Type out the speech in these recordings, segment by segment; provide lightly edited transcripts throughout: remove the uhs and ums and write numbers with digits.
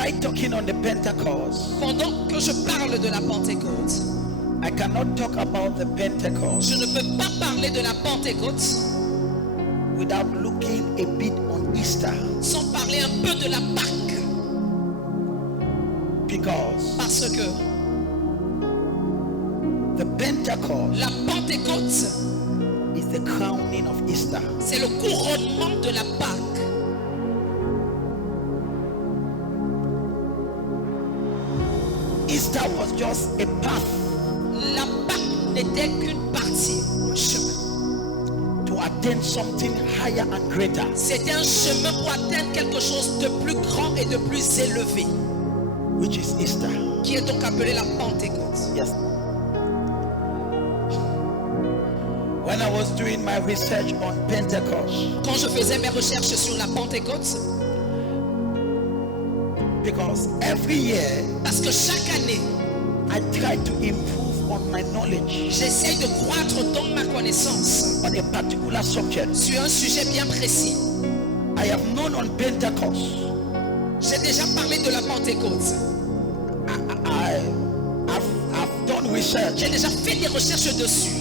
While talking on the Pentecost, pendant que je parle de la Pentecôte, I cannot talk about the Pentecost je ne peux pas parler de la Pentecôte without looking a bit on Easter, sans parler un peu de la Pâque. because Parce que the Pentecost la Pentecôte, is the crowning of Easter. c'est le couronnement de la Pâque. Easter was just a path La Pâque n'était qu'une partie, un chemin. to attain something higher and greater, C'était un chemin pour atteindre quelque chose de plus grand et de plus élevé, which is Easter. qui est donc appelé la Pentecôte. Yes. When I was doing my research on Pentecost, Quand je faisais mes recherches sur la Pentecôte, because every year parce que chaque année, I try to improve on my knowledge j'essaye de croître dans ma connaissance on a particular subject. sur un sujet bien précis. I have known on Pentecost. J'ai déjà parlé de la Pentecôte. I've done research, J'ai déjà fait des recherches dessus.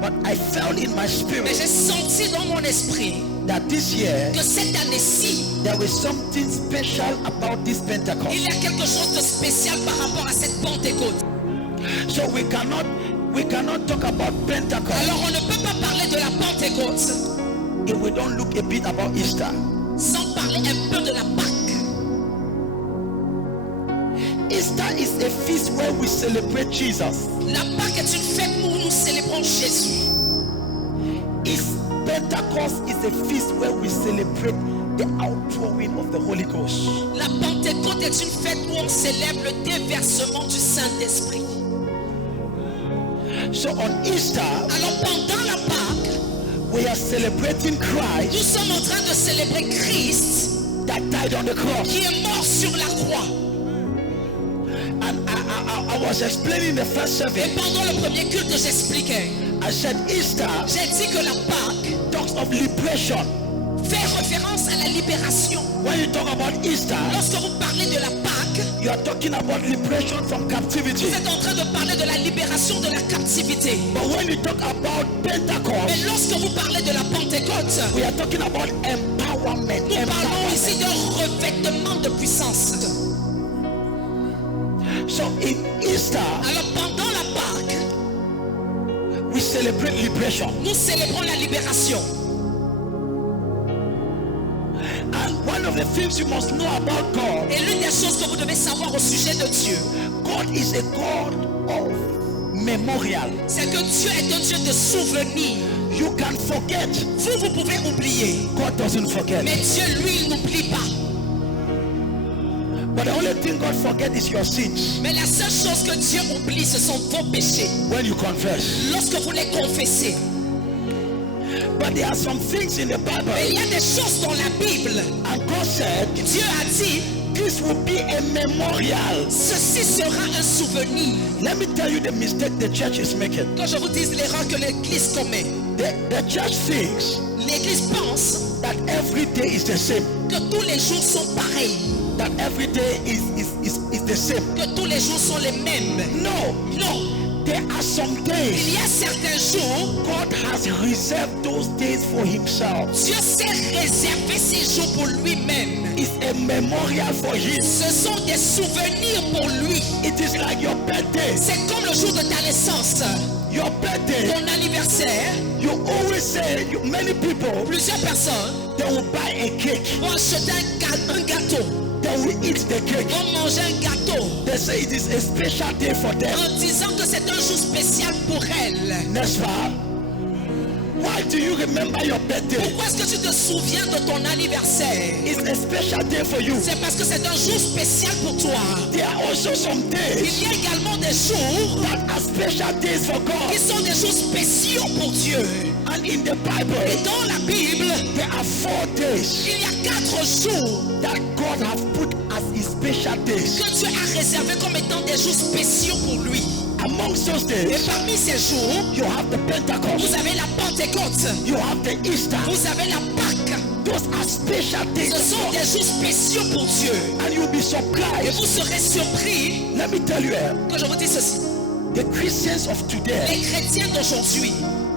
but I felt in my Mais spirit j'ai senti dans mon esprit that this year que cette année-ci, there was something special about this il Pentecost. y a quelque chose de spécial par rapport à cette Pentecôte. So we cannot talk about Pentecost Alors on ne peut pas parler de la Pentecôte if we don't look a bit about Easter. sans parler un peu de la Pâque. Easter is a feast where we celebrate Jesus. La Pâque est une fête où nous célébrons Jésus. Pentecost is a feast where we celebrate the outpouring of the Holy Ghost. La Pentecôte est une fête où on célèbre le déversement du Saint-Esprit. So on Easter, Alors pendant la Pâque, we are celebrating nous Christ sommes en train de célébrer Christ that died on the cross. qui est mort sur la croix. And I was explaining the first Et service. pendant le premier culte, j'expliquais. I said Easter J'ai dit que la Pâque talks of liberation. fait référence à la libération. When you talk about Easter, Lorsque vous parlez de la Pâque, you are talking about liberation from captivity. vous êtes en train de parler de la libération de la captivité. But when you talk about Mais Pentecost, lorsque vous parlez de la Pentecôte, we are talking about empowerment. nous parlons ici Empowerment. d'un revêtement de puissance. So in Easter, Alors pendant la Pâque, we celebrate liberation. nous célébrons la libération. And one of the things you must know about God, Et l'une des choses que vous devez savoir au sujet de Dieu, God is a God of memorial. c'est que Dieu est un Dieu de souvenirs. You can forget. Vous pouvez oublier. God doesn't forget. Mais Dieu, lui, il n'oublie pas. But the only thing God forgets is your sins Mais la seule chose que Dieu oublie, ce sont vos péchés. when you confess. Lorsque vous les confessez. But there are some things in the Mais Bible, il y a des choses dans la Bible. and God said, Dieu a dit, this will be a memorial. ceci sera un souvenir. Let me tell you the mistake the church is making. Quand je vous dis l'erreur que l'Église commet, The church thinks l'Église pense that every day is the same. que tous les jours sont pareils. That every day is the same. Que tous les jours sont les mêmes. No, Non. there are some Il days y a certains jours, God has reserved those days for himself. Dieu sait réserver ces jours pour lui-même. It's a memorial for him. Ce sont des souvenirs pour lui. It is like your birthday. C'est comme le jour de ta naissance, Your birthday, ton anniversaire. you always say, many people, Plusieurs personnes they will buy a cake. vont acheter un gâteau, They will eat the cake. vont manger un gâteau They say it is a special day for them. en disant que c'est un jour spécial pour elles. N'est-ce pas? Why do you remember your birthday? Pourquoi est-ce que tu te souviens de ton anniversaire? It's a special day for you. C'est parce que c'est un jour spécial pour toi. There are also some Il days y a également des jours that are special days for qui God. sont des jours spéciaux pour Dieu. And in the Et Bible, dans la Bible, there are 4 days il y a 4 jours that God has put as his special days. que Dieu a réservés comme étant des jours spéciaux pour lui. Amongst those Et days, parmi ces jours, you have the vous Pentecost, avez la Pentecôte, you have the Easter. vous avez la Pâque. Those are special days. Ce sont des jours spéciaux pour Dieu. And you'll be Et surprised. vous serez surpris Let me tell you, que je vous dise ceci. the Christians of today, Les chrétiens d'aujourd'hui,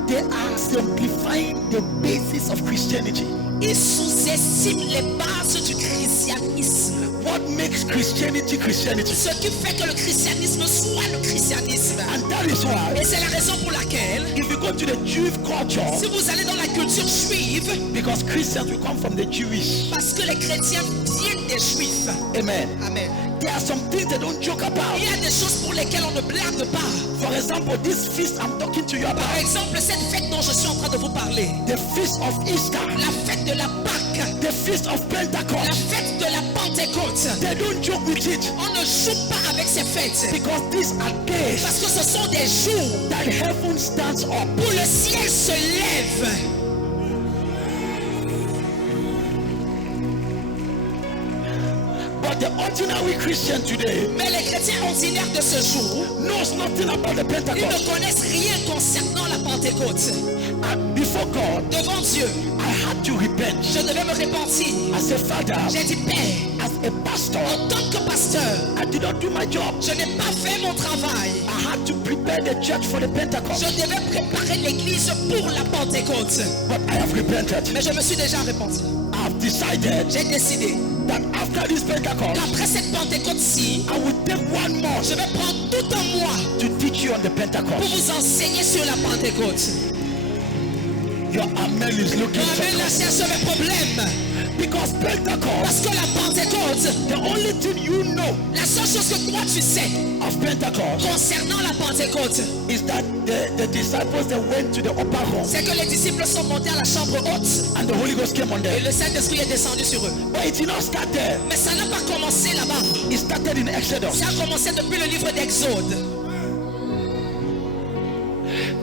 they are simplifying the basis of Christianity. ils sous-estiment les bases du christianisme. What makes Christianity Christianity? Ce qui fait que le christianisme soit le christianisme. And that is why, Et c'est la raison pour laquelle, if you go to the Jewish culture, si vous allez dans la culture juive, because Christians will come from the Jewish. parce que les chrétiens viennent des juifs. Amen. Amen. There are some things they don't joke about. Il y a des choses pour lesquelles on ne blague pas. For example, this feast I'm talking to you Par about, exemple, cette fête dont je suis en train de vous parler, the feast of Easter, la fête de la Pâque, the feast of la Pentecost, fête de la Pentecôte. they don't joke with it On ne joue pas avec ces fêtes because these are days parce que ce sont des jours that heaven stands up. où le ciel se lève. But the ordinary Christian today Mais les chrétiens ordinaires de ce jour, knows nothing about the ils ne Pentecost. connaissent rien concernant la Pentecôte. And before God, Devant Dieu, I had to repent je devais me repentir. as a father, J'ai dit, Père, as a pastor. en tant que pasteur, I did not do my job. je n'ai pas fait mon travail. I had to prepare the church for the Pentecost. Je devais préparer l'église pour la Pentecôte. But I have repented. Mais je me suis déjà repenti. I have decided J'ai décidé that after this Pentecost, qu'après cette Pentecôte-ci, I will take 1 month je vais prendre tout un mois to teach you on the pour Pentecost. vous enseigner sur la Pentecôte. Your amen is looking Amen, la for cherche mes problèmes. because Pentecost, Parce que la Pentecôte, the only thing you know la seule chose que toi tu sais of Pentecost concernant la Pentecôte, is that the disciples they went to the upper room c'est que les disciples sont montés à la chambre haute and the Holy Ghost came on et them. le Saint-Esprit est descendu sur eux. But it did not start there. Mais ça n'a pas commencé là-bas. It started in Exodus. Ça a commencé depuis le livre d'Exode.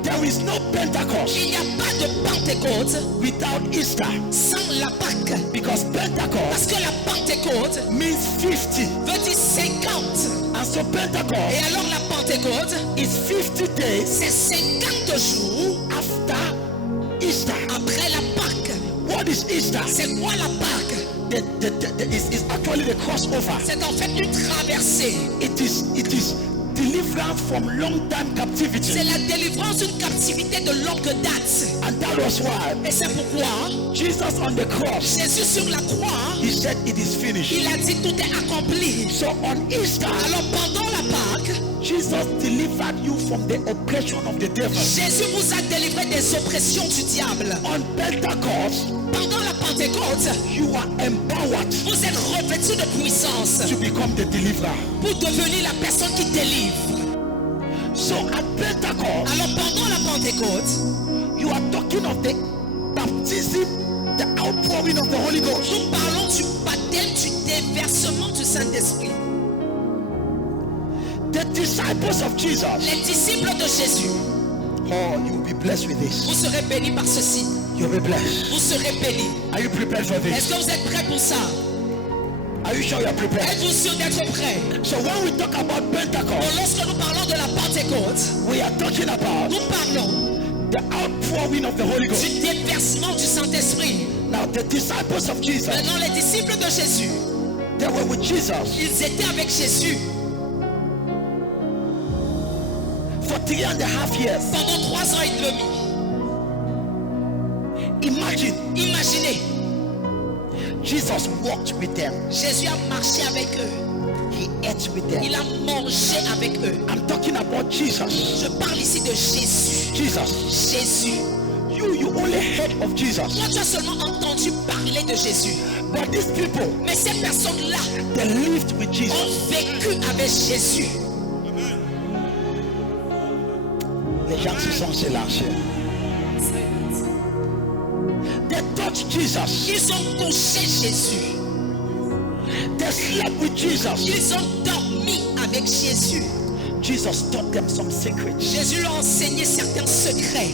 There is no Pentecost Il n'y a pas de Pentecôte without Easter sans la Pâque. because Pentecost Parce que la Pentecôte means 50. veut dire 50. And so Pentecost Et alors la Pentecôte, is 50 days c'est 50 jours after Easter. après la Pâque. What is Easter? C'est quoi la Pâque? It's actually the crossover. C'est en fait une traversée. It is deliverance from long time C'est captivity. la délivrance d'une captivité de longue date. And that was why Et c'est pourquoi Jesus on the cross, Jésus sur la croix, he said it is finished. il a dit tout est accompli. So on Easter, Alors pendant la Pâque, Jesus delivered you from the oppression of the devil. Jésus vous a délivré des oppressions du diable. On Pentecost, Pendant la Pentecôte, you are empowered vous êtes revêtus de puissance to become the deliverer. pour devenir la personne qui délivre. So at Pentecost, Alors pendant la Pentecôte, you are talking of the baptism, the outpouring of the Holy Ghost. nous parlons du baptême, du déversement du Saint-Esprit. The disciples of Jesus, Les disciples de Jésus, oh, you will be blessed with this. vous serez bénis par ceci. You'll be blessed. Vous serez bénis. Are you prepared for Est-ce this? que vous êtes prêts pour ça? Are you sure you are prepared? Êtes-vous sûr d'être prêts? So when we talk about Bon, Pentecost, lorsque nous parlons de la Pentecôte, we are talking about nous parlons the outpouring of the Holy Ghost. du déversement du Saint-Esprit. Now the disciples of Jesus, Maintenant, les disciples de Jésus, they were with Jesus ils étaient avec Jésus for 3.5 years. pendant 3 ans et demi. Imagine, Imaginez, Jesus walked with them. Jésus a marché avec eux. He ate with them. Il a mangé avec eux. I'm talking about Jesus. Je parle ici de Jésus. Jesus. Jésus. You only heard of Jesus. Toi, tu as seulement entendu parler de Jésus. But these people, Mais ces personnes-là they lived with Jesus. ont vécu avec Jésus. Les gens se sont s'élargis. They touched Jesus. Ils ont touché Jésus. They slept with Jesus. Ils ont dormi avec Jésus. Jesus taught them some secrets. Jésus leur a enseigné certains secrets.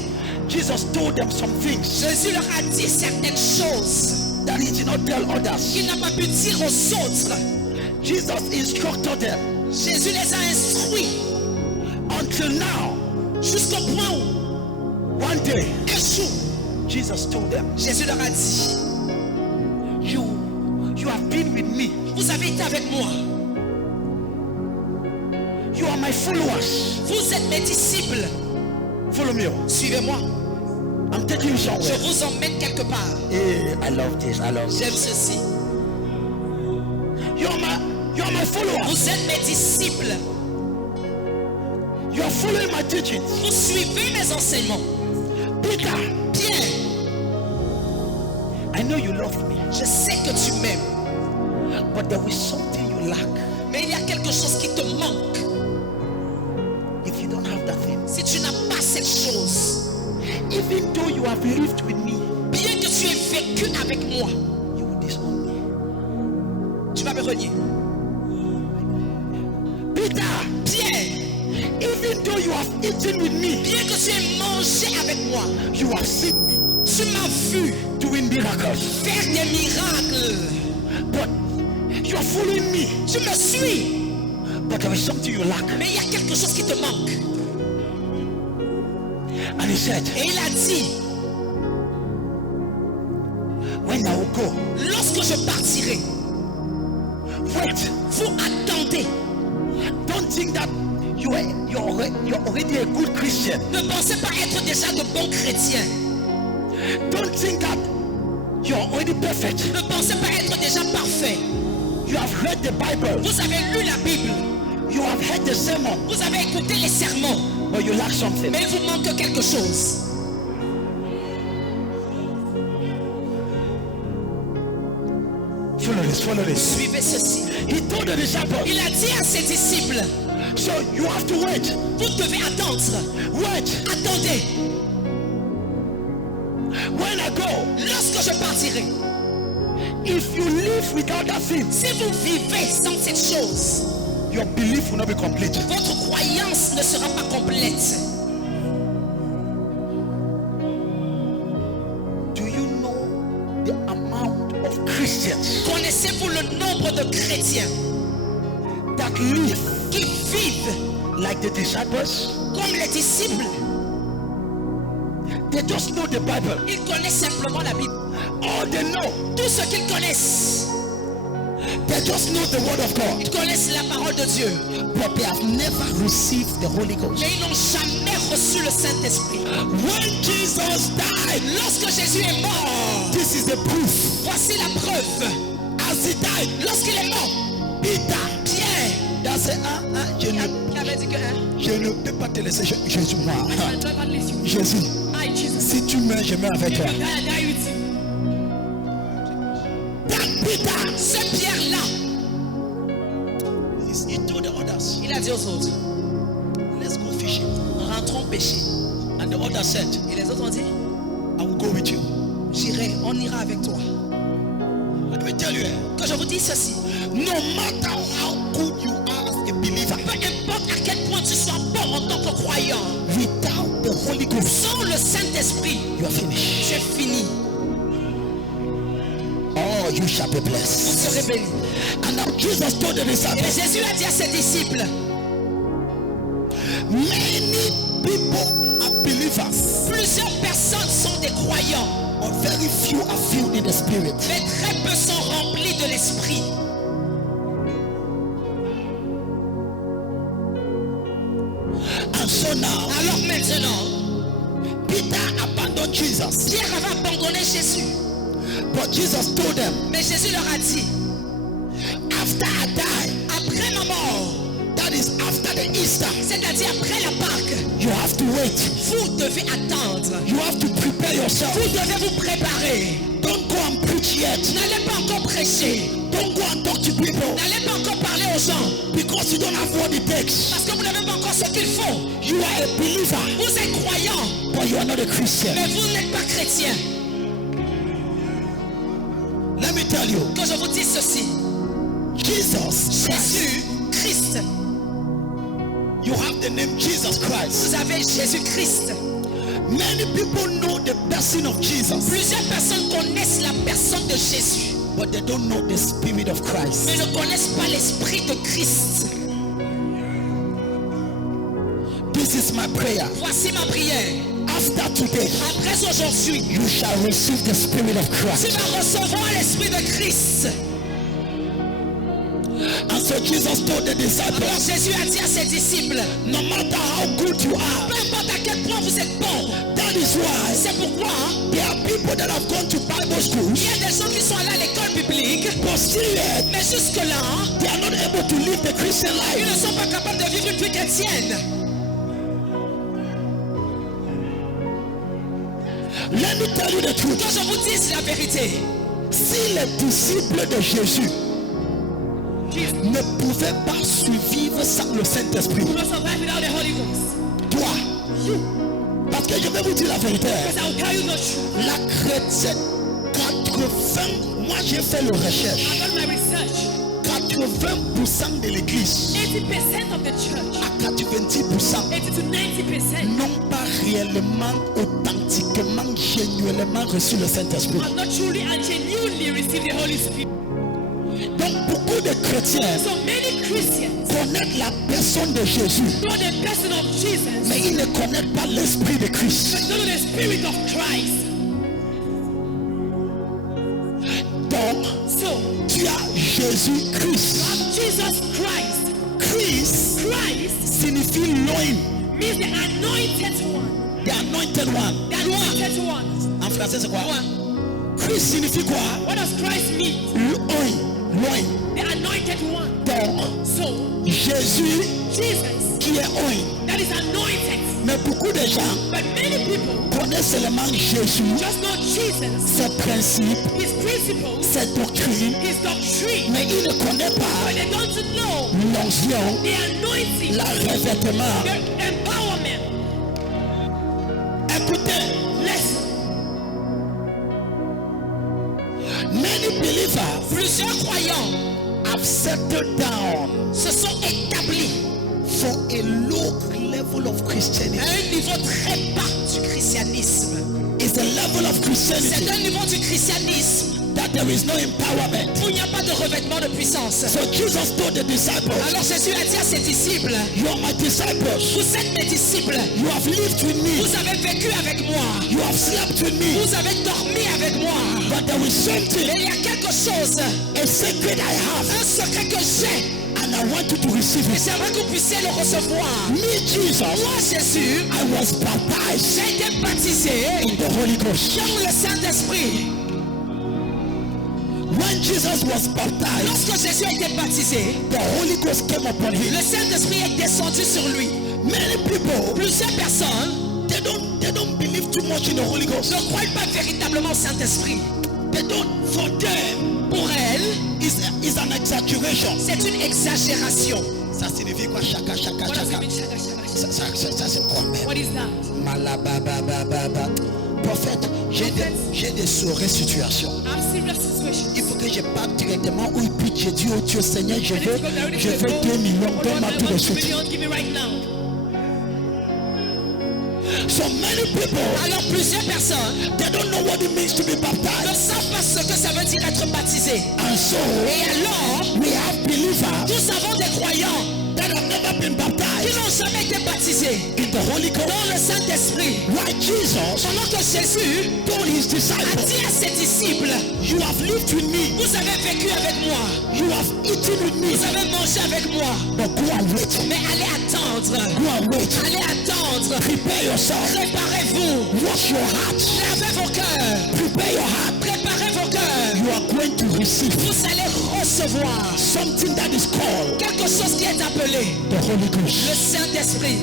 Jesus told them some things Jésus leur a dit certaines choses that he did not tell others. qu'il n'a pas pu dire aux autres. Jesus instructed them Jésus les a instruits until now. jusqu'au point où One day, un jour, Jesus told them, Jésus leur a dit, been with me. Vous avez été avec moi. You are my followers. Vous êtes mes disciples. Follow me. Suivez-moi. I'm taking you Je somewhere. vous emmène quelque part. Hey, I love this. I love J'aime this. ceci. You are my followers. Vous êtes mes disciples. You are following my teachings. Vous suivez mes enseignements. Peter, Pierre, I know you love me, je sais que tu m'aimes. but there is something you lack. Mais il y a quelque chose qui te manque. If you don't have that thing, Si tu n'as pas cette chose, even though you have lived with me, bien que tu aies vécu avec moi, you will disown me. tu vas me renier. Peter, Pierre, even though you have eaten with me, bien que tu aies mangé avec moi, you have seen me tu m'as vu doing miracles, faire des miracles. but you are following me, Tu me suis, but there is something you lack. mais il y a quelque chose qui te manque. And he said, Et il a dit, when I will go, lorsque je partirai, wait. vous attendez. Don't think that you're already a good Christian. Ne pensez pas être déjà de bons chrétiens. Don't think that you're already perfect. Ne pensez pas être déjà parfait. You have read the Bible. Vous avez lu la Bible. You have heard the sermon, Vous avez écouté les sermons. but you lack something. Mais il vous manque quelque chose. Follow this, follow this. Suivez ceci. He told the disciples, Il a dit à ses disciples, so you have to wait. vous devez attendre. Wait. Attendez. When I go, Lorsque je partirai, if you live without that thing, si vous vivez sans cette chose, your belief will not be complete. votre croyance ne sera pas complète. Do you know the amount of Christians Connaissez-vous le nombre de chrétiens that live qui vivent like the disciples? comme les disciples? They just know the Bible. Ils connaissent simplement la Bible. All they know, Tout ce qu'ils connaissent, they just know the word of God. ils connaissent la parole de Dieu. But they have never received the Holy Ghost. Mais ils n'ont jamais reçu le Saint-Esprit. When Jesus died, Lorsque Jésus est mort, this is the proof. voici la preuve. As he died, Lorsqu'il est mort, Peter, Pierre, that said, qui avait dit que je ne peux pas te laisser Jésus moi. I don't want to leave you. Jésus, Hi, Jesus. si tu meurs, je meurs avec toi. That Peter, Ce Pierre-là, he told the others, il a dit aux autres, let's go fishing. rentrons pêcher. And the others said, Et les autres ont dit, I will go with you. j'irai, on ira avec toi. Let me tell you, Que je vous dise ceci, no matter how good you are as a believer, peu importe à quel point tu sois bon en tant que croyant, without the Holy Ghost, sans le Saint-Esprit, you are finished. c'est fini. Oh, you shall be Vous blessed. serez bénis. And now Jesus told the Et disciples, Jésus a dit à ses disciples, many people are believers, plusieurs personnes sont des croyants, but very few are filled in the Spirit. mais très peu sont remplis de l'Esprit. And so now, Alors maintenant, Peter abandoned Jesus, Pierre avait abandonné Jésus. but Jesus told them, Mais Jésus leur a dit, after I die, après ma mort, that is after the Easter, c'est-à-dire après la Pâque, you have to wait. vous devez attendre. You have to prepare yourself. Vous devez vous préparer. Don't go and preach yet. N'allez pas encore prêcher. Don't go and talk to people N'allez pas encore parler aux gens. because you don't have what it takes. Parce que vous n'avez pas encore ce qu'il faut. You are a believer, Vous êtes croyant, but you are not a Christian. mais vous n'êtes pas chrétien. Let me tell you, Que je vous dise ceci. Jesus Christ. Jésus Christ. You have the name Jesus Christ. Vous avez Jésus-Christ. Many people know the person of Jesus, Plusieurs personnes connaissent la personne de Jésus, but they don't know the Spirit of Christ. mais ne connaissent pas l'esprit de Christ. This is my prayer. Voici ma prière. After today, Après aujourd'hui, you shall receive the Spirit of tu Christ. vas recevoir l'esprit de Christ. So Jesus told the Alors disciples, Jésus a dit à ses disciples, no matter how good you are, peu importe à quel point vous êtes bons, that is why c'est pourquoi there are people that have gone to Bible il schools, y a des gens qui sont allés à l'école biblique, but still yet, mais jusque-là, they are not able to live the Christian ils ne life. sont pas capables de vivre une vie chrétienne. Let me tell you the truth. Quand je vous dis la vérité, Si les disciples de Jésus ne pouvaient pas survivre sans le Saint-Esprit, will survive without the Holy Ghost. toi, parce que je vais vous dire la vérité, Because I will tell you the truth. la chrétienne, 80, moi j'ai fait le recherche, I've done my research. 80% de l'église 80% of the church, à 90% 80 to 90%, n'ont pas réellement, authentiquement, genuinement reçu le Saint-Esprit. have not truly and genuinely received the Holy Spirit. Donc beaucoup de chrétiens So many Christians connaissent la personne de Jésus, know the person of Jesus, mais ils ne connaissent pas l'Esprit de Christ. but don't know the Spirit of Christ. Donc, So, tu as Jésus-Christ. Jesus Christ, Christ Christ signifie loin, means the anointed one. the anointed one. The anointed one. En français, c'est quoi? Christ signifie quoi? What does Christ mean? Loin, loin. The anointed one. Donc, So, Jésus Jesus, qui est loin. that is anointed. Mais beaucoup de gens But many people connaissent seulement Jésus, just know Jesus, ses principes, his principles, ses doctrines, his doctrine, mais ils ne connaissent but pas they don't know l'onction, the anointing, la revêtement. the empowerment. Écoutez, Listen, many believers plusieurs croyants have settled down se sont établis for a low level of à Christianity. un niveau très bas du christianisme. It's the level of C'est Christianity un niveau du christianisme that there is no empowerment. où il n'y a pas de revêtement de puissance. So Jesus told the disciples, Alors Jésus a dit à ses disciples, you are my disciples. vous êtes mes disciples, You have lived with me. vous avez vécu avec moi, You have slept with me. vous avez dormi avec moi. But there is something, Mais il y a quelque chose, a secret I have, un secret que j'ai, and I want you to receive et it. j'aimerais que vous puissiez le recevoir. Me, Jesus, Moi Jésus, I was baptized j'ai été baptisé in the Holy Ghost. dans le Saint-Esprit. When Jesus was baptized, Lorsque Jésus a été baptisé, the Holy Ghost came upon him. le Saint-Esprit est descendu sur lui. Many people, Plusieurs personnes they don't believe too much in the Holy Ghost. ne croient pas véritablement au Saint-Esprit. They don't, for them, Pour elles, is an exaggeration. c'est une exagération. Ça signifie quoi? Chaka, chaka, What does it chaka. mean, shaka, shaka, shaka? Ça c'est quoi même? What is that? Malababababa. Prophète, j'ai des sourires situations. I have serious situations. Il faut que je parte directement où il puis je dis au Dieu Seigneur, je I need to veux go directly je to the veux throne. 2 millions, What donne-moi do tout I de want? suite. 2 million, give me right now. So many people, Alors plusieurs personnes they don't know what it means to be ne baptized. savent pas ce que ça veut dire être baptisé. And so, Et alors, we have believers nous avons des croyants that have never been qui baptized n'ont jamais été baptisés in the Holy Ghost. dans le Saint-Esprit. Why Jesus Pendant que Jésus told his a disciples, dit à ses disciples, you have lived with me, vous avez vécu avec moi, you have eaten with me, vous avez mangé avec moi, but go and wait. mais allez attendre, Go and wait. allez attendre, Prepare yourself. préparez-vous, Wash your heart. lavez vos cœurs, Prepare your heart. préparez vos cœurs, You are going to receive vous allez recevoir something that is called quelque chose qui est appelé the Holy le Ghost. Saint-Esprit.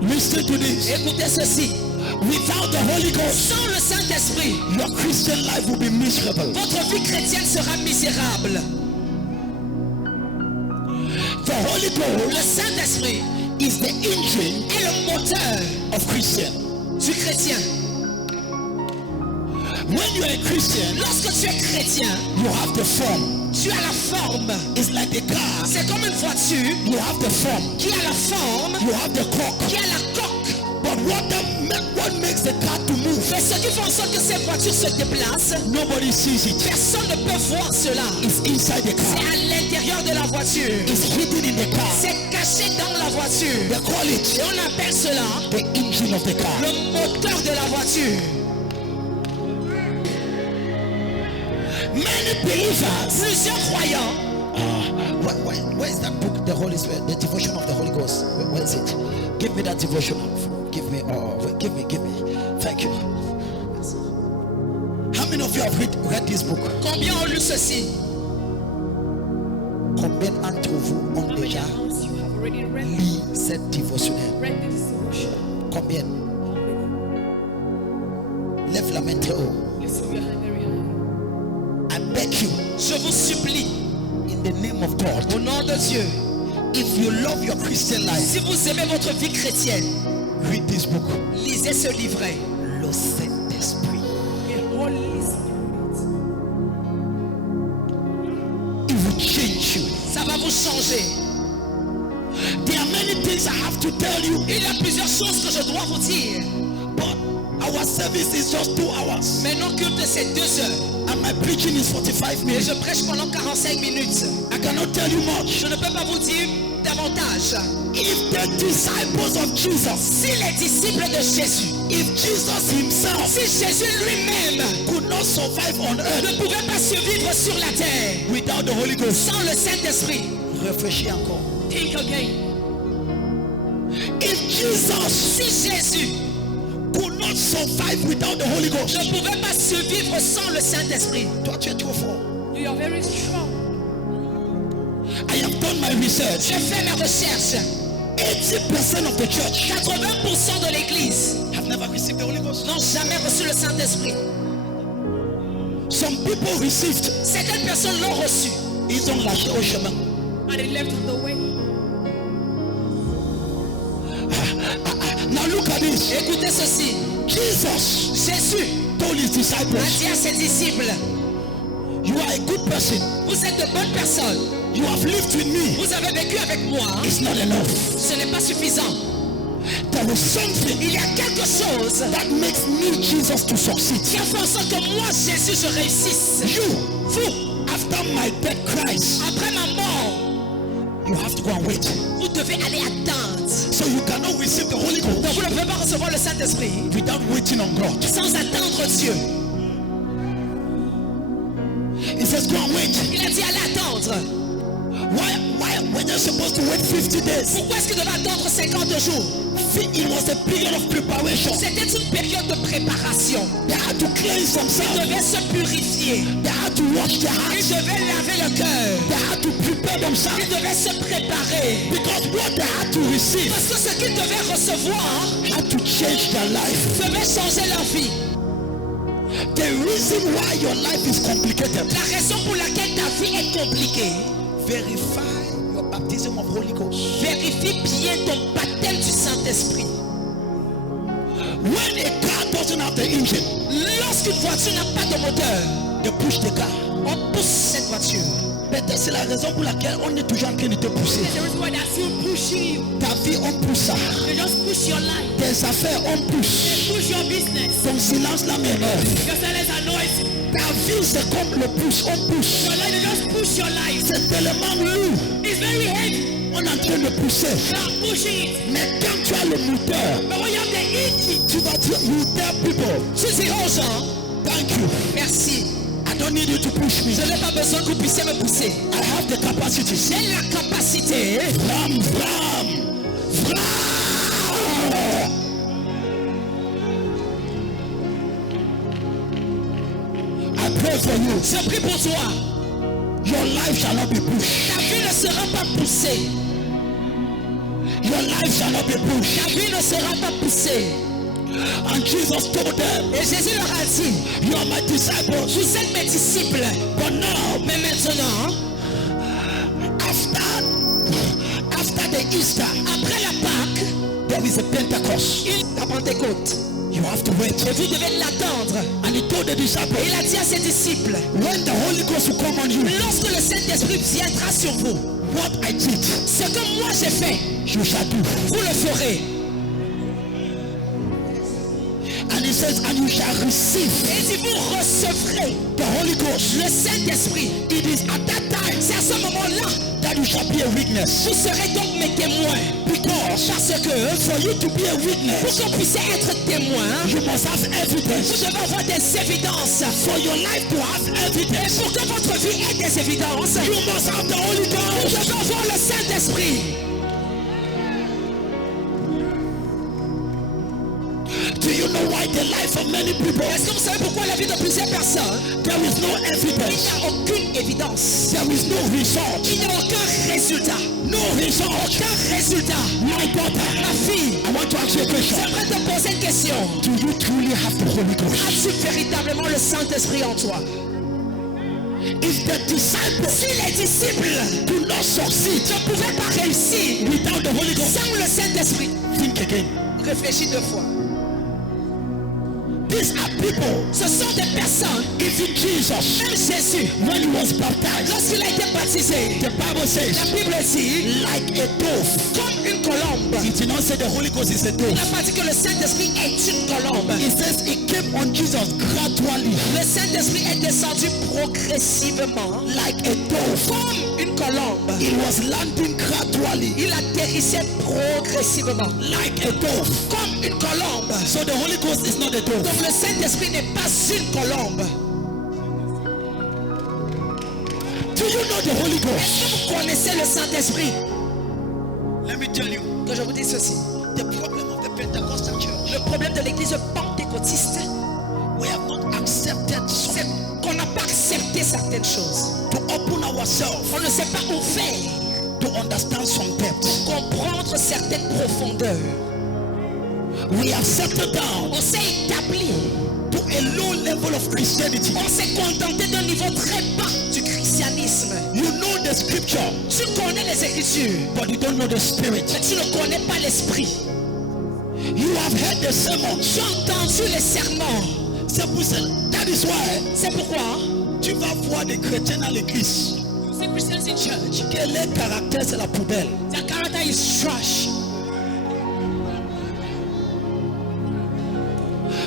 Listen to this. Écoutez ceci, Without the Holy Ghost, sans le Saint-Esprit, your Christian life will be miserable. votre vie chrétienne sera misérable. The Holy Le Ghost Saint-Esprit is the engine est le moteur of Christian. du chrétien. When you are a Christian, Lorsque tu es chrétien, you have the form. tu as la forme. It's like a car. C'est comme une voiture You have the form. qui a la forme, You have the cock. qui a la coque. But what makes the car to move? Mais ce qui fait en sorte que ces voitures se déplacent, Nobody sees it. personne ne peut voir cela. It's inside the C'est car. à l'intérieur de la voiture. It's hidden in the car. C'est caché dans la voiture. They call Et it on appelle cela the engine of the car. le moteur de la voiture. Many believers. Plusieurs croyants. Where is that book, the Holy Spirit, the devotion of the Holy Ghost? Where is it? Give me that devotion. Give me. Thank you. How many of you have read this book? Combien ont lu ceci? Combien d'entre vous ont déjà lu cette dévotionnelle? Combien? Lève la main très haut. I beg you, Je vous supplie, in the name of God, au nom de Dieu, if you love your Christian life, si vous aimez votre vie chrétienne, read this book. lisez ce livret. Le Saint-Esprit, it will change you. Ça va vous changer. There are many things I have to tell you, Il y a plusieurs choses que je dois vous dire. but our service is just 2 hours, Mais nos cultes, c'est 2 heures. and my preaching is 45 Et minutes. je prêche pendant 45 minutes. I cannot tell you much. Je ne peux pas vous dire davantage. If the disciples of Jesus, Si les disciples de Jésus, if Jesus himself si Jésus lui-même could not survive on ne earth pouvait pas survivre sur la terre without the Holy Ghost, sans le Saint-Esprit, réfléchis encore. think again. If Jesus Si Jésus could not survive without the Holy Ghost, ne pouvait pas survivre sans le Saint-Esprit, toi tu es trop fort. you are very strong. I have done my research. J'ai fait mes recherches. 80% of the church 80% de l'église have never received the Holy Ghost. n'ont jamais reçu le Saint-Esprit. Some people received, Certaines personnes l'ont reçu. ils ont lâché au chemin. And they left on the way. Now look at this. Écoutez ceci. Jesus Jésus told his a disciples, dit à ses disciples, you are a good person. vous êtes de bonnes personnes. You have lived with me. Vous avez vécu avec moi. It's not enough. Ce n'est pas suffisant. There is something Il y a quelque chose that makes me Jesus to succeed. qui a fait en sorte que moi, Jésus, je réussisse. You, Vous, after my death Christ, après ma mort, you have to go and wait. vous devez aller attendre. So you cannot receive the Holy Donc Ghost vous ne pouvez pas recevoir le Saint-Esprit without waiting on God. sans attendre Dieu. He says, go and wait. Il a dit allez attendre. Why when you're supposed to wait 50 days? Pourquoi est-ce qu'il devait attendre 50 jours? It was a period of preparation. C'était une période de préparation. They had to cleanse Ils themselves. devaient se purifier. They had to wash their Ils hands. devaient laver le cœur. They had to prepare Ils themselves. devaient se préparer. Because what they had to receive Parce que ce qu'ils devaient recevoir had to change their life. devait changer leur vie. The reason why your life is complicated, La raison pour laquelle ta vie est compliquée, verify your baptism of Holy Ghost. vérifie bien ton baptême du Saint-Esprit. When a car doesn't have the engine, Lorsqu'une voiture n'a pas de moteur, they push the car. on pousse cette voiture. Peut-être c'est la raison pour laquelle on est toujours en train de te pousser. The reason why they're still pushing you. Ta vie, on pousse ça. They just push your life. Tes affaires, on pousse. Push your business. Ton silence là m'énerve. Your silence annoys you. Ta vie, c'est comme le pouce, on pousse. Your life, they just push your life. C'est tellement lourd. It's very heavy. On est en train de pousser. You are pushing it. Mais quand tu as le moteur, But when you have the engine, tu vas dire, you tell people, tu diras aux gens, thank you. merci. I don't need you to push me. Je n'ai pas besoin que vous puissiez me pousser. I have the capacity. J'ai la capacité. Vram, vram, vram. I pray for you. Je prie pour toi. Your life shall not be pushed. Ta vie ne sera pas poussée. Your life shall not be pushed. Ta vie ne sera pas poussée. And Jesus told them, Et Jésus leur a dit, you are my disciples. vous êtes mes disciples. But now, Mais maintenant, after the Easter, après la Pâque, there is a Pentecost. il y a la Pentecôte. You have to wait. Et vous devez l'attendre. And he told the disciples, Et il a dit à ses disciples, when the Holy Ghost will come on you, lorsque le Saint-Esprit viendra sur vous, what I did, ce que moi j'ai fait, you shall do. vous le ferez. And he says, and you shall receive Et il dit, vous recevrez the Holy Ghost. le Saint-Esprit. It is at that time C'est à ce moment-là, that you shall be a witness. vous serez donc mes témoins. Because Parce que for you to be a pour witness, qu'on puisse être témoin, you must have vous evidence. devez avoir des évidences. For your life to have Et evidence, pour que votre vie ait des évidences, you must have the Holy vous Ghost. devez avoir le Saint-Esprit. Do you know why the life of many people, Est-ce que vous savez pourquoi la vie de plusieurs personnes, there is no il evidence, n'y a aucune évidence, there is no result, il n'y a aucun résultat, no result. aucun résultat. My daughter, Ma fille, I want to ask you a question. j'aimerais te poser une question. Do you truly have the Holy Ghost? As-tu véritablement le Saint-Esprit en toi? If the disciples Si les disciples do not succeed ne pouvaient pas réussir without the Holy Ghost, sans le Saint-Esprit, think again. réfléchis 2 fois. These are people, Ce sont des personnes, even Jesus, même Jésus, when he was baptized, lorsqu'il a été baptisé, the Bible la says, Bible dit, like a dove. comme une colombe. It did not say the Holy Ghost is a Il dove. n'a pas dit que le Saint-Esprit est une colombe. It says it came on Jesus gradually, Le Saint-Esprit est descendu progressivement, like a dove. comme une colombe. It was landing gradually, Il atterrissait progressivement, like a dove. comme une colombe. So the Holy Ghost is not a dove. Donc le Saint-Esprit n'est pas une colombe. Do you know the Holy Est-ce que Ghost? vous connaissez le Saint-Esprit? Let me tell you, Que je vous dis ceci. the problem of the Pentecostal church, Le problème de l'église pentecôtiste, we have not accepted c'est qu'on n'a pas accepté certaines choses. to open ourselves On ne sait pas ouvert to understand some depths. pour comprendre certaines profondeurs. We have settled down On s'est établi. to a low level of Christianity. On s'est contenté d'un niveau très bas du christianisme. You know the scripture, Tu connais les Écritures, but you don't know the spirit. mais tu ne connais pas l'Esprit. You have heard the sermon. Tu as entendu les sermons. C'est pour cela. That is why C'est pourquoi tu vas voir des chrétiens à l'église. you see Christians in church. Quel est le caractère, c'est la poubelle. Their character is trash.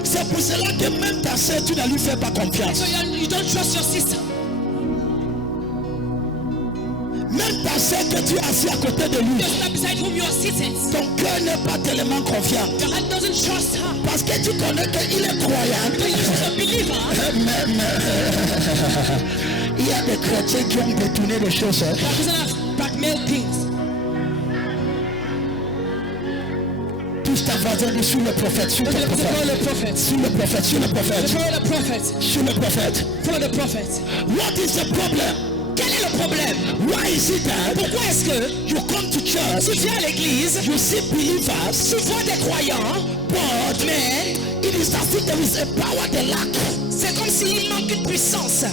C'est pour cela que même ta sœur, tu ne lui fais pas confiance. So you don't trust your sister. Même ta sœur que tu as assis à côté de lui, The sister beside whom you are seated. ton cœur n'est pas tellement confiant. Your heart doesn't trust her. Parce que tu connais qu'il est croyant. Because she's a believer. Il y a des chrétiens qui ont détourné les choses. But doesn't have blackmail things. Touche ta voisine, dis sur le prophète, sur le Follow prophète, the prophet. sur le prophète, sur le prophète, Follow the prophet. sur le prophète. Follow the prophet. What is the problem? Quel est le problème? Why is it that Pourquoi est-ce que you come to church, tu viens à l'église, you see believers, tu vois des croyants, but mais it is as if there is a power they lack. c'est comme s'il manque une puissance.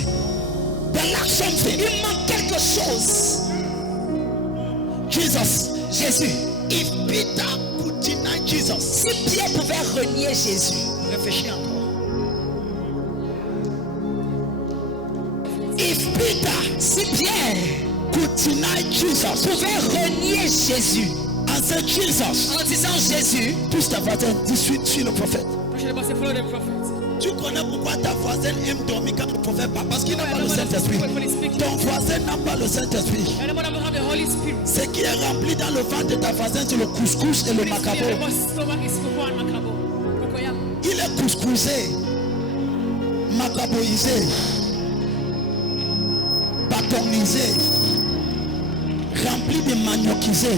They lack something. Il manque quelque chose. Jesus, Jésus. if Peter could deny Jesus, Si Pierre pouvait renier Jésus, réfléchis encore. If Peter si Pierre could deny Jesus pouvait renier Jésus and say Jesus, en disant Jésus, touche ta voisine, dis suis le prophète. follow the prophet. Tu connais pourquoi ta voisine aime dormir quand le prophète parle? Parce qu'il n'a pas le Saint-Esprit. Ton voisin n'a pas le Saint-Esprit. Ce qui est rempli dans le ventre de ta voisine, c'est le couscous et le macabo. Il est couscousé, macaboisé, bâtonnisé, rempli de maniokisé.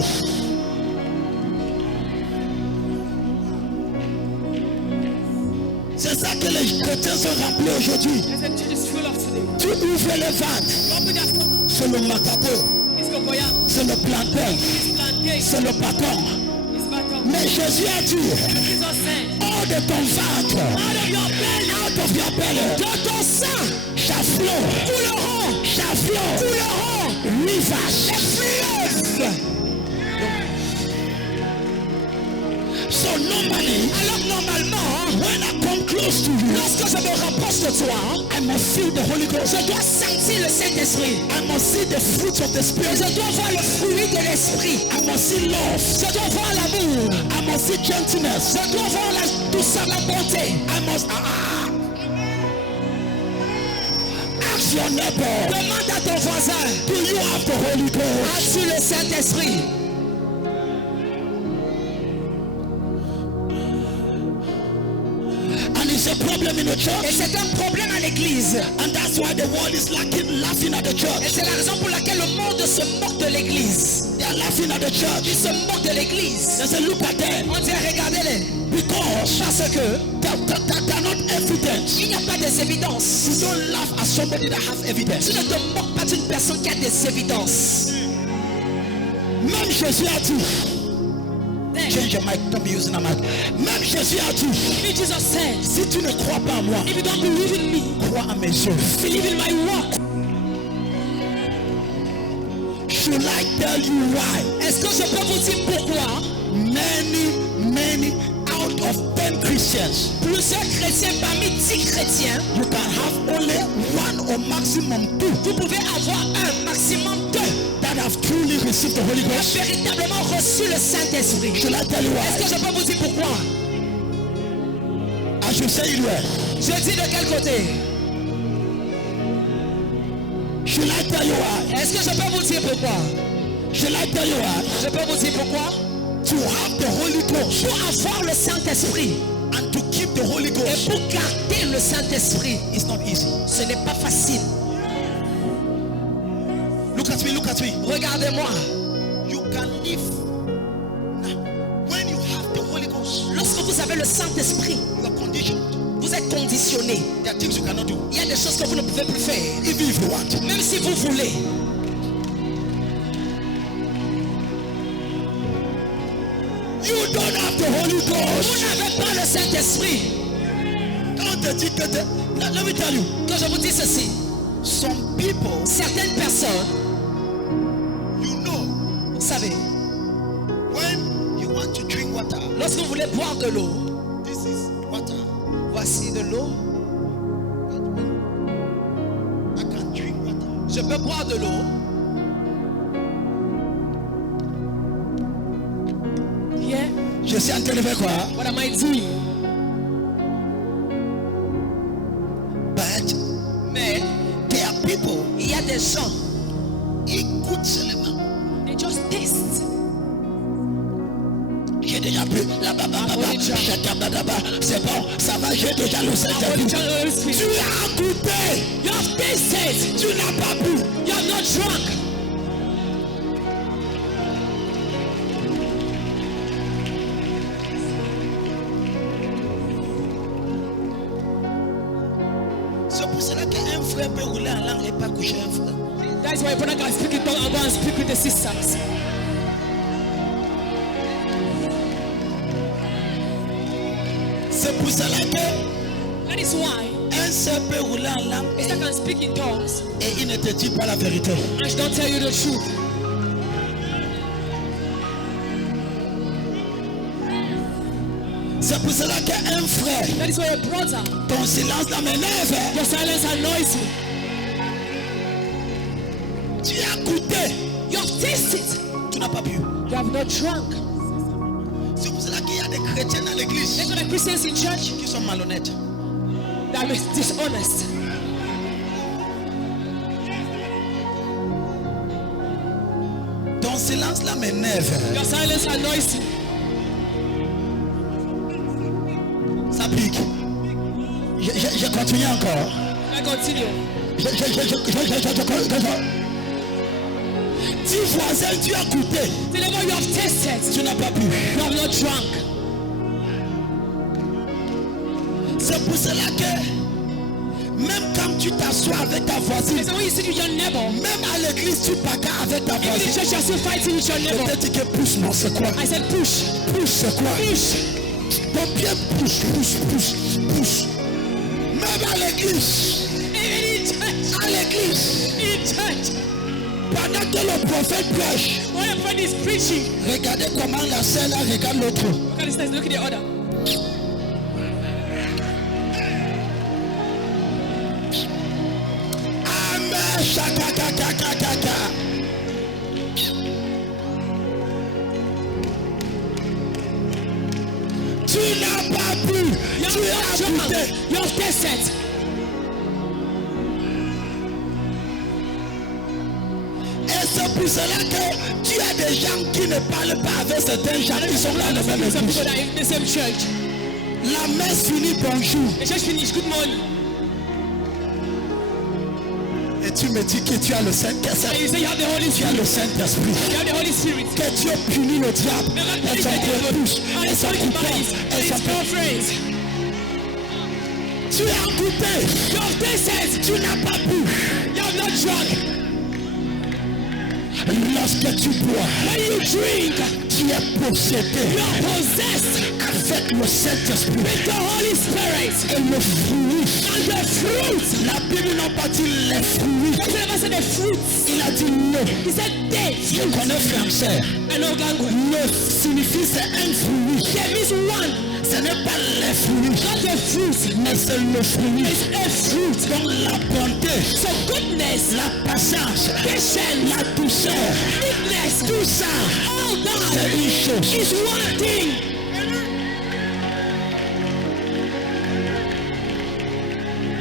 C'est ça que les chrétiens sont remplis aujourd'hui. Tu ouvres le ventre, c'est le macabo, c'est le plantain, c'est le bâton. Mais Jésus a dit, hors de ton ventre, out of your belly, de ton sein, shall flow, rivers, fleuves. So normally, alors normalement, when I come close to you, lorsque je me rapproche de toi, I must feel the Holy Ghost. Je dois sentir le Saint-Esprit. I must see the fruits of the Spirit. Je dois voir le fruit de l'Esprit. I must see love. Je dois voir l'amour. I must see gentleness. Je dois voir la tout ça la bonté. I must ask your neighbor. Demande à ton voisin. Do you have the Holy Ghost? As-tu le Saint-Esprit? And it's a problem in the Et church. c'est un problème à l'église. And that's why the world is laughing at the Et church. c'est la raison pour laquelle le monde se moque de l'église. They are laughing at the Ils church. se moquent de l'église. They say, look at them. On dit regardez-les. Because Parce que they're not evident. il n'y a pas des évidences. You don't laugh at somebody that has evidence. Tu ne te moques pas d'une personne qui a des évidences. Même Jésus a dit. Change your mic, don't be using a mic. Même Jésus a dit. Jesus said, Si tu ne crois pas à moi, if you don't believe in me, crois à mes yeux. believe in my work. Should I tell you why? Est-ce que je peux vous dire pourquoi Many out of 10 Christians, plusieurs chrétiens parmi 10 chrétiens, you can have only one or maximum two vous pouvez avoir un, maximum deux, that have truly received the Holy qui ont Ghost. véritablement reçu le Saint-Esprit. Should I tell you Est-ce why? que je peux vous dire pourquoi? I should say it well. Je dis de quel côté? Should I tell you why? Est-ce que je peux vous dire pourquoi? Should I tell you why? Je peux vous dire pourquoi? To have the Holy Ghost Pour avoir le Saint-Esprit and to keep the Holy et Ghost pour garder le Saint-Esprit, is not easy. ce n'est pas facile. Look at me, look at me. Regardez-moi. You can live. Now, when you have the Holy Ghost, Lorsque vous avez le Saint-Esprit, you are conditioned. vous êtes conditionné. There are things you cannot do. Il y a des choses que vous ne pouvez plus faire. Even if you want. Même si vous voulez. You don't have the Holy Vous Ghost. n'avez pas le Saint-Esprit. Quand on te dit que let me tell you. Que je vous dis ceci. Some people, Certaines personnes, you know, vous savez, when you want to drink water, lorsque vous voulez boire de l'eau, this is water. voici de l'eau. I can drink water. Je peux boire de l'eau. Yeah. Je suis en train de faire quoi? What am I doing? But Mais there are people, il y a des gens, écoute seulement. they just taste. J'ai déjà bu la baba, c'est bon, ça va, j'ai déjà le Saint-Esprit. Tu as goûté, You have tasted. tu n'as pas bu. You have not drunk. C'est pour cela qu'un frère peut rouler en langue et pas coucher un frère. That's why a brother can speak in tongue and go and speak with the sisters. C'est pour cela que That is why un seul peut rouler en langue a sister can speak in tongues et il ne te dit pas la vérité. and she don't tell you the truth. C'est pour cela qu'un frère, That is why a brother, ton silence là m'énerve. your silence annoys me. Tu as goûté, You have tasted. tu n'as pas bu. You have not drunk. C'est pour cela qu'il y a des chrétiens dans l'église There's other Christians in church qui sont malhonnêtes. that are dishonest. Ton silence là m'énerve. Your silence annoys me. Ça pique. Je continue encore. I continue. Dis voisin, tu as goûté, Tell them you have tasted. tu n'as pas bu. You have not drunk. C'est pour cela que même quand tu t'assois avec ta voisine, So when you sit with your neighbor, même à l'église tu bagarres avec ta even in voisine. church you're still fighting with your Je neighbor. te dis que pousse, non, c'est quoi? I said push. Pousse, c'est quoi? Push. Donc bien pousse. Même à l'église, Even in church. à l'église, In church. pendant que le prophète prêche, When a friend is preaching, regardez comment la sœur là regarde l'autre. look at this nice, look at the other. Amen. Shakakakakaka. Tu n'as pas bu. Tu as goûté. You have tasted. Et c'est pour cela que tu as des gens qui ne parlent pas avec certains gens qui sont dans le même église. The same church. La messe finit bonjour. The church finish. Good morning. Et tu me dis que tu as le Saint-Esprit. And you say you have the Holy Tu as Spirit. le Saint-Esprit. You have the Holy Spirit. Que Dieu punit le diable. Et son prépuce. Et son coupable. Et son friends. Tu as goûté. You have tasted. Tu n'as pas bu. You have not drunk. Lorsque tu bois, When you drink, tu es possédé you are possessed avec le Saint-Esprit with the Holy Spirit. et le fruit. And the fruit. La Bible n'a pas dit les fruits. God never said the fruits. Il a dit non. He said they. Je connais français. I know language. Le signifie c'est un fruit. There is one. Ce n'est pas les fruits, Not the fruit. mais c'est le fruit. It's a fruit. Donc la bonté, So goodness, la patience, patience, la douceur, meekness, tout ça, all c'est that une chose. is one thing.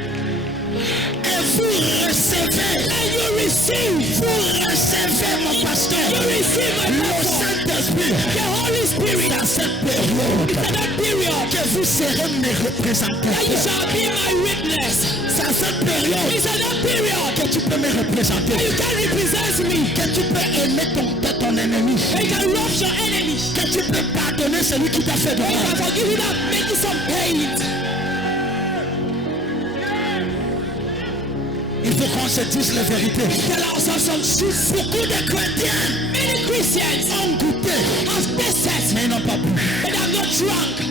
Et vous recevez, And you receive. vous recevez mon pasteur, You receive my le pastor. Saint-Esprit. The Holy Spirit. Dans cette période, At that period, que vous serez mes représentants. that you shall be my witness. C'est à cette période It's at that period que tu peux me représenter. that you can represent me. Que tu peux aimer ton ennemi. That you can love your enemy. Que tu peux pardonner celui qui t'a fait de That you mal. can forgive without making some pain. Il faut qu'on se dise la vérité. Tell ourselves some truth. Beaucoup de chrétiens Many Christians ont goûté, have tasted, mais ils n'ont pas bu. but have not drunk.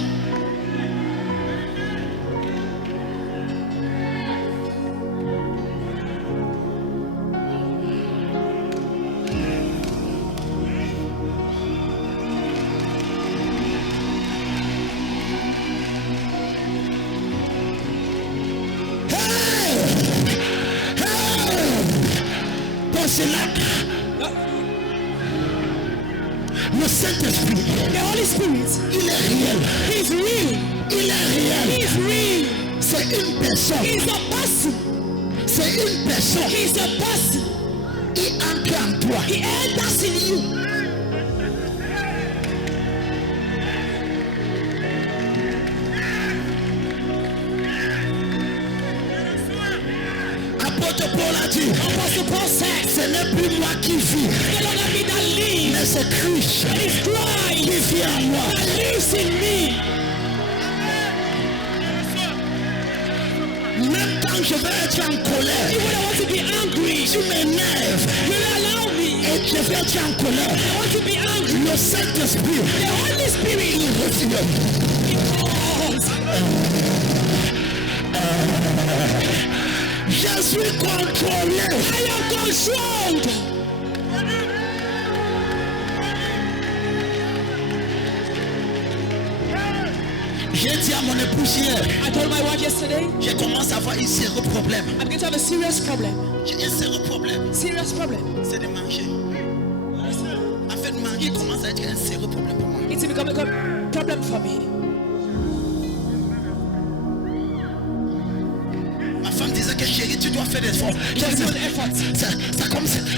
Pour cela, le Saint-Esprit, The Holy Spirit, il est réel. He's real. Il est réel. He's real. C'est une personne. He's a person. C'est une personne. He's a person. Il entre en toi. He enters in you. Apôtre Paul a dit, Apostle Paul said, ce n'est plus moi qui vis, no longer me that lives, mais c'est Christ but it's qui Christ vit en moi. that lives in me. Même quand je vais être en colère, Even when I want to be angry, tu m'énerves you will allow me. et je vais être en colère. I want to be angry. Le Saint-Esprit, The Holy Spirit, il refuse. he calls. Je suis contrôlé. I am controlled. J'ai dit à mon épouse hier, I told my wife yesterday, je commence à avoir un sérieux problème. I'm going to have a serious problem. J'ai un sérieux problème, Serious problem. c'est de manger. En fait, manger commence à être un sérieux problème pour moi. It's becoming a problem for me. Ma femme disait que chérie, tu dois faire des efforts. You have to put effort.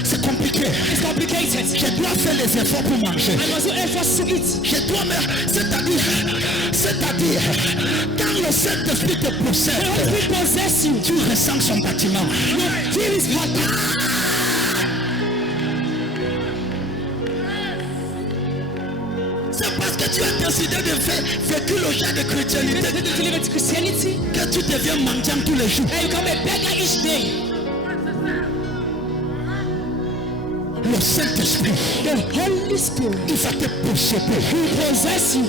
C'est compliqué. It's complicated. Je dois faire les efforts pour manger. I must do efforts to eat. Je dois me... C'est-à-dire, quand le Saint-Esprit te When the Holy possède, Spirit possesses you, tu ressens son bâtiment. you feel his heart. C'est parce que tu as décidé de faire vécu le genre de chrétienité To live into Christianity, que tu deviens mendiant tous les jours. and you become a beggar each day. Le Saint-Esprit, The Holy Spirit il va te posséder. will possess you.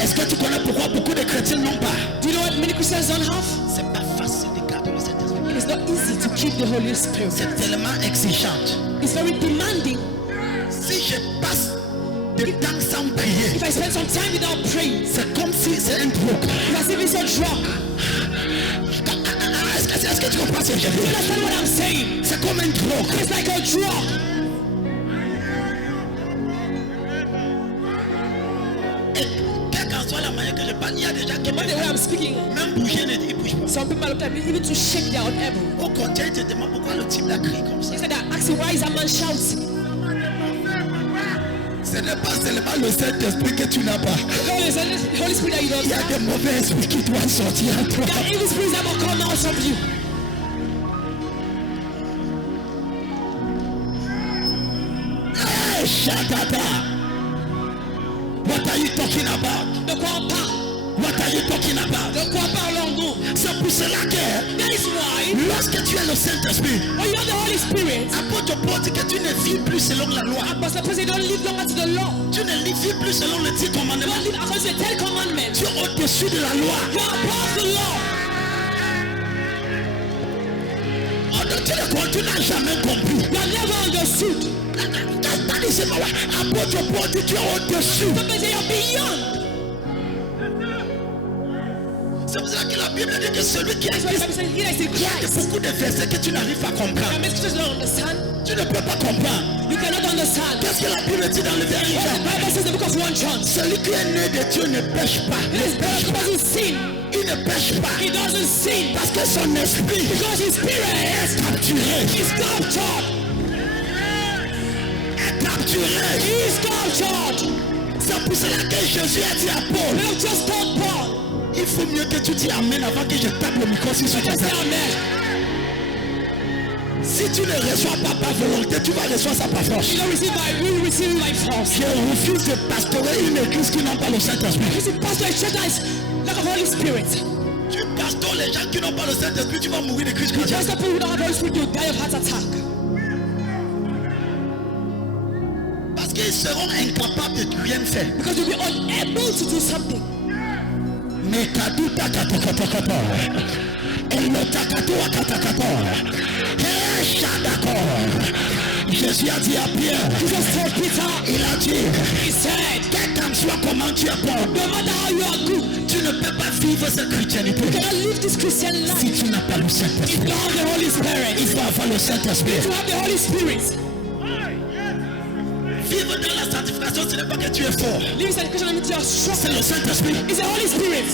Est-ce que tu connais pourquoi beaucoup de chrétiens n'ont pas? Do you know what many Christians don't have? C'est pas facile de garder le Saint-Esprit. It's not easy to keep the Holy Spirit. C'est tellement exigeante. It's very demanding. Si je passe de temps sans prier, If I spend some time without praying, c'est comme si c'est un drogue. it's as if it's a drug. Est-ce que tu comprends ce que je You veux dire? understand what I'm saying? C'est comme un drogue. It's like a drug. Et que speaking. Même bouger, il bouge pas. Some people look at me, even to shake their unable. Au contraire, il te demande pourquoi le type l'a crié comme ça. He said that asking why is that man shouting? Ce n'est pas seulement le Saint-Esprit que tu n'as pas. No, it's the Holy Spirit that you don't Il y a have. des mauvais esprits qui doivent sortir à toi. That evil spirits that will come out of you. Hey, Shagada. What are you talking about? De quoi on parle? What are you talking about? De quoi parlons-nous? C'est pour cela que That is why, lorsque tu es le Saint-Esprit, when you have the Holy Spirit, apôtre Paul dit que tu ne vis plus selon la loi. Apostle Paul said, don't live longer to the law. Tu ne vis plus selon les 10 commandements. Don't live according to the 10 commandments. Tu es au-dessus de la loi. You are above the law. Tu n'as jamais compris. You have never understood. Apôtre Paul dit tu es au-dessus. Somebody say you're beyond. C'est pour cela que la Bible dit que celui qui That's why the existe, Bible says, here is in il y a Christ. beaucoup de versets que tu n'arrives pas à comprendre. Many scriptures you don't understand. Tu ne peux pas comprendre. You cannot understand. Qu'est-ce que la Bible dit dans le dernier What the Jean? Bible says in the book of 1 John. Celui qui est né de Dieu ne pêche pas. His birth doesn't sin. Il ne pêche pas. He doesn't sin. Parce que son esprit Because his spirit est capturé. is captured. Est capturé. He is captured. C'est pour cela que Jésus a dit à Paul, They have just told Paul. il faut mieux que tu dis Amen avant que je tape le micro sur ta Just say tête. amen. Si tu ne reçois pas par volonté, tu vas recevoir ça par force. You don't receive by will, receive by force. Je refuse de pastorer une église qui n'a pas le Saint-Esprit. You see, pastor a church that is lack of Holy Spirit. Tu pastores les gens qui n'ont pas le Saint-Esprit, tu vas mourir de crise cardiaque. Just the people who don't have Holy Spirit, they'll die of heart attack. Parce qu'ils seront incapables de rien faire. Because you'll be unable to do something. Mais kaduta katakata. Elle takatoa katakata. Hey, Shadakor. Jésus a dit à Pierre, Jesus told Peter, il a dit, he said, quel qu'en soit comment tu es bon, no matter how you are good, tu ne peux pas vivre cette chrétienité you cannot live this Christian si life tu n'as pas le if you Saint-Esprit. don't have the Holy Spirit. Il faut avoir le Saint-Esprit. To have the Holy Spirit. Vivre dans la sanctification, ce n'est pas que tu es fort. Live sanctification means you are strong. C'est le Saint-Esprit. It's the Holy Spirit.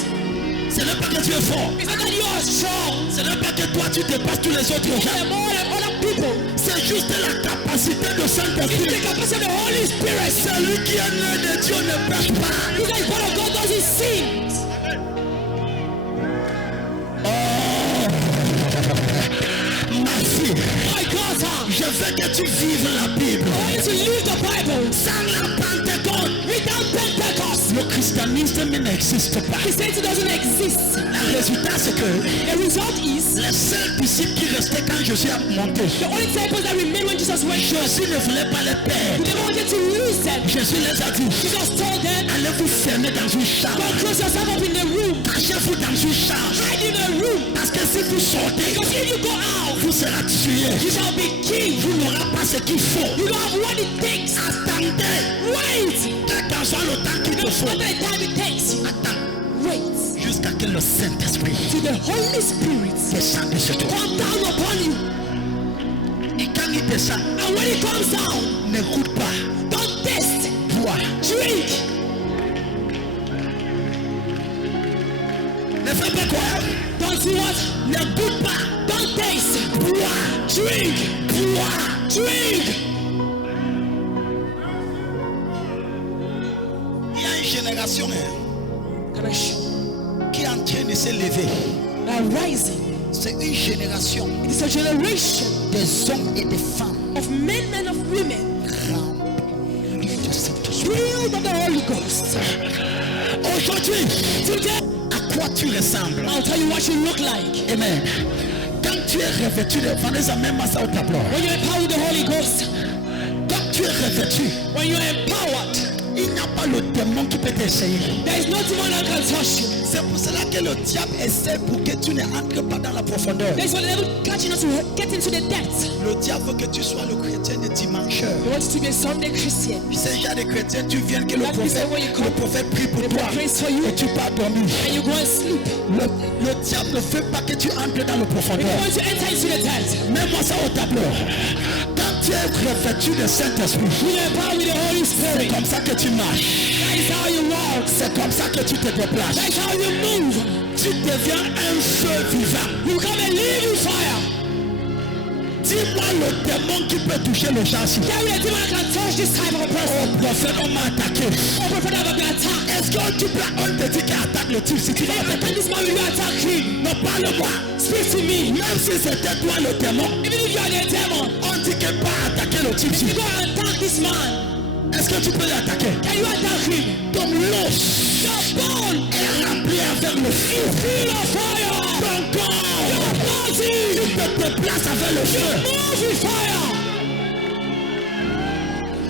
Ce n'est pas que tu es fort. It's not that you are strong. Ce n'est pas que toi tu dépasses tous les autres gens. You're more than other people. C'est juste la capacité de It's Saint-Esprit. the capacity of the Holy Spirit. Celui qui est né de Dieu ne pêche pas. He that is born of God doesn't sin. Ma fille, My daughter, je veux que tu vives la Bible. I want you to live the Bible. Sans la Pentecôte, Without Pentecost, le christianisme n'existe pas. Christianity doesn't exist. Le résultat, c'est que The result is les seuls disciples qui restaient quand Jésus a monté, the only disciples that remained when Jesus went. Jésus ne voulait pas les He perdre. never wanted to lose them. Jésus les a dit, Jesus told them, allez vous fermer dans une chambre. go close yourself up in the room. Cachez-vous dans une chambre. Hide in a room. Parce que si vous sortez, Because if you go out, vous serez tués. you shall be killed. Vous n'aurez pas ce qu'il faut. You don't have what it takes. Attendez. Wait. Quel qu'en soit le temps qu'il te faut. What the time it takes you. Attends. Wait. Jusqu'à que le Saint-Esprit To the Holy Spirit descende sur toi. come down upon you. Et quand il descend, And when it comes down, n'écoute pas. don't taste, Bois. drink. Ne fais pas quoi? Don't do what? N'écoute pas. Don't taste, Bois. drink, Bois. drink. Il y a une génération Can I show? qui est en train de se lever. Now rising. C'est une génération It is a generation des hommes et des femmes of men and of women remplis de Saint-Esprit. filled of the Holy Ghost. Aujourd'hui, Today, à quoi tu ressembles? I'll tell you what you look like. Amen. Quand tu es revêtu de Vanessa, même ça au tableau. When you're empowered with the Holy Ghost, Quand tu es revêtu, when you're empowered, il n'y a pas le démon qui peut t'essayer. there is no demon that can touch you. C'est pour cela que le diable essaie pour que tu n'entres pas dans la profondeur. That's why the devil catching us to get into the depths. Le diable veut que tu sois le chrétien de dimancheur. He wants you to be a Sunday Christian. C'est genre de chrétien, tu viens que That is the way you come. le prophète prie pour The toi prophet prays for you. et tu pars dormir. And you go and sleep. Le diable ne veut pas que tu entres dans le If you profondeur. want to enter into the depths, Mets-moi ça au tableau. Quand tu es revêtu de Saint-Esprit, you are empowered with the Holy c'est Spirit. comme ça que tu marches. That is how you walk. C'est comme ça que tu te déplaces. That is how you move. Tu tu deviens un feu vivant. You become a living fire. Dis-moi le démon qui peut toucher le char. Tell me the demon that can touch this type of a person. Oh, prophète, on m'a attaqué. Oh, prophète, on m'a attaqué. Est-ce que tu peux, on te dit qu'il attaque le type? Si tu vas attaquer this man, will you attack him? Non, parle-moi. Speak to me. Même si c'était toi le démon. Even if you are the demon. On dit qu'il peut attaquer le type. You go and attack this man. Est-ce que tu peux l'attaquer? Can you attack him? Ton l'os, your bone est rempli avec le feu. Feel of fire. Ton corps, your body, tu te déplaces avec le feu. You move with fire.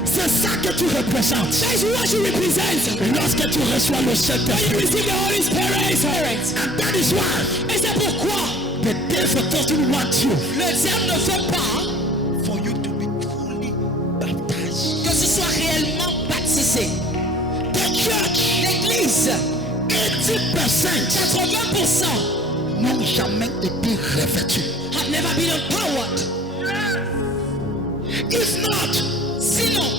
C'est ça que tu représentes. That is what you represent. Lorsque tu reçois le Saint-Esprit. When you receive the Holy Spirit. And that is why. Et c'est pourquoi. The devil doesn't want you. Le diable ne veut pas. For you to be fully baptized. Que ce soit réellement baptisé. The church. L'église. 80% n'ont jamais été revêtus. Have never been empowered. If not, sinon,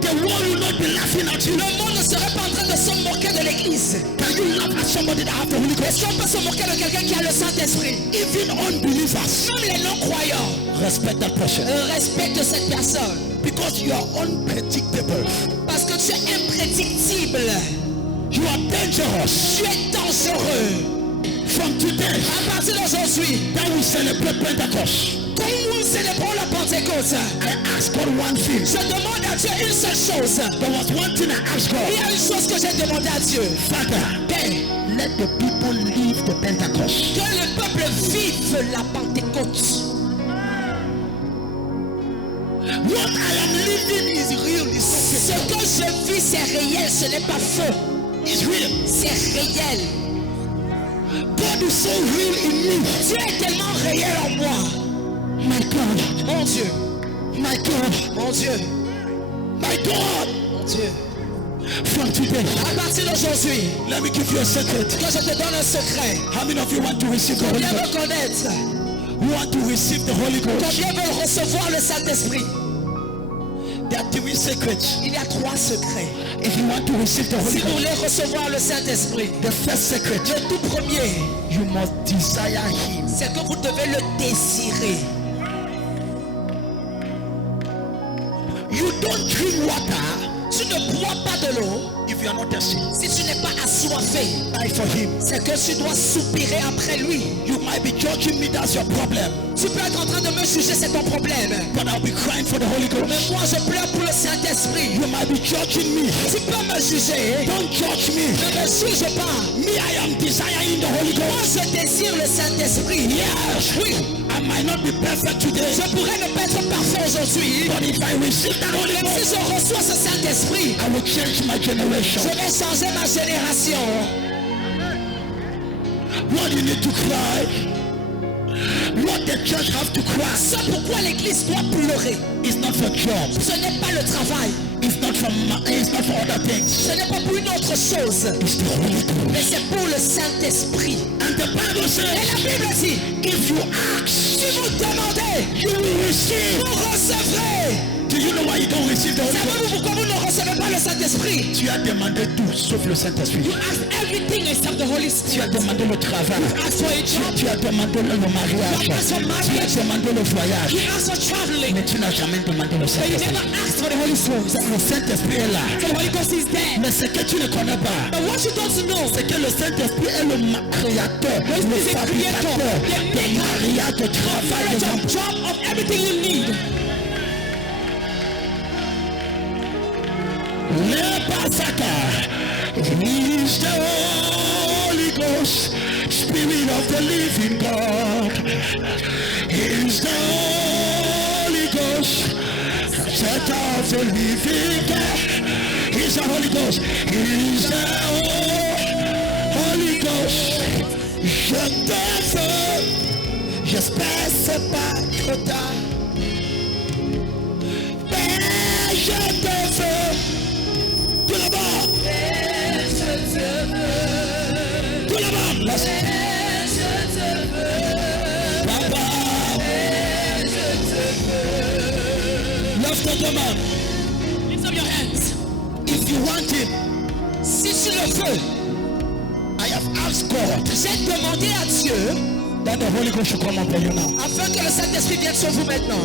the world will not be laughing at you. Le monde ne serait pas en train de se moquer de l'église. Can you laugh at somebody that have the Holy Ghost? Est-ce qu'on peut se moquer de quelqu'un qui a le Saint-Esprit? Even unbelievers. Même les non-croyants. Respect that person. Respecte cette personne. Because you are unpredictable. Parce que tu es imprédictible. You are dangerous. Tu es dangereux. From today, à partir d'aujourd'hui, that we celebrate Pentecost. Comme nous célébrons la Pentecôte, I ask God one thing. Je demande à Dieu une seule chose. There was one thing I asked God. Il y a une chose que j'ai demandé à Dieu. Father, then let the people live the Pentecost. Que le peuple vive la Pentecôte. What I am living is real. Ce que je vis, c'est réel, ce n'est pas faux. It's real. C'est réel. God is so real in me. Dieu est tellement réel en moi. My God. Mon Dieu. My God. Mon Dieu. My God. Mon Dieu. From today. À partir d'aujourd'hui. Let me give you a secret. Que je te donne un secret. How many of you want to receive the Holy Ghost? Combien veulent connaître? Who want to receive the Holy Ghost? Combien veulent recevoir le Saint-Esprit? There are three secrets. Il y a 3 secrets. If you want to receive the Holy Ghost, si vous voulez recevoir le Saint-Esprit, the first secret, le tout premier, you must desire Him. C'est que vous devez le désirer. You don't drink water. Tu ne bois pas de l'eau. If you are not thirsty. Si tu n'es pas assoiffé, for him. C'est que tu dois soupirer après lui. You might be judging me, that's your problem. Tu peux être en train de me juger, c'est ton problème. But I'll be crying for the Holy Ghost. Mais moi je pleure pour le Saint-Esprit. You might be judging me. Tu peux me juger. Don't judge me. Ne me juge pas. Me, I am desiring the Holy Ghost. Moi je désire le Saint-Esprit. Yes. Oui. I might not be perfect today. Je pourrais ne pas être parfait aujourd'hui. But if I receive that Holy Ghost, si je reçois ce Saint-Esprit, I will change my generation. Je vais changer ma génération. What you need to cry? What the church have to cry? C'est pourquoi l'église doit pleurer. It's not for job. Ce n'est pas le travail. It's not for other things. Ce n'est pas pour une autre chose. It's the Holy Ghost. Mais c'est pour le Saint-Esprit. And the Bible says, et la Bible dit, if you ask, si vous demandez, you will receive. Vous recevrez. Do you know why you don't receive the Holy Ghost? Savez-vous pourquoi vous ne recevez pas le Saint-Esprit? Tu as demandé tout sauf le Saint-Esprit. You asked everything except the Holy Spirit. Tu as demandé le travail. You asked for a job. Tu as demandé le mariage. You asked for marriage. Tu as demandé le voyage. You asked for traveling. Mais tu n'as jamais demandé le Saint-Esprit. But you never asked for the Holy Spirit. Le Saint-Esprit est là. So the Holy Ghost is there. Mais ce que tu ne connais pas, but what you don't know, c'est que le Saint-Esprit est le créateur, le fabricateur, le mariage, le travail, the job of everything you need. He's the Holy Ghost, Spirit of the living God. He's the Holy Ghost, Set of the living God. He's the Holy Ghost. He's the Holy Ghost. Je te veux. J'espère c'est pas trop tard. Mais je te veux. Tout là-bas. Je te veux. Tout là-bas. Je te veux. Papa. Je te veux. Lève ta main. Lift up your hands. If you want him. Si tu le veux. I have asked God. J'ai demandé à Dieu That the Holy Ghost should come upon you now. afin que le Saint-Esprit vienne sur vous maintenant.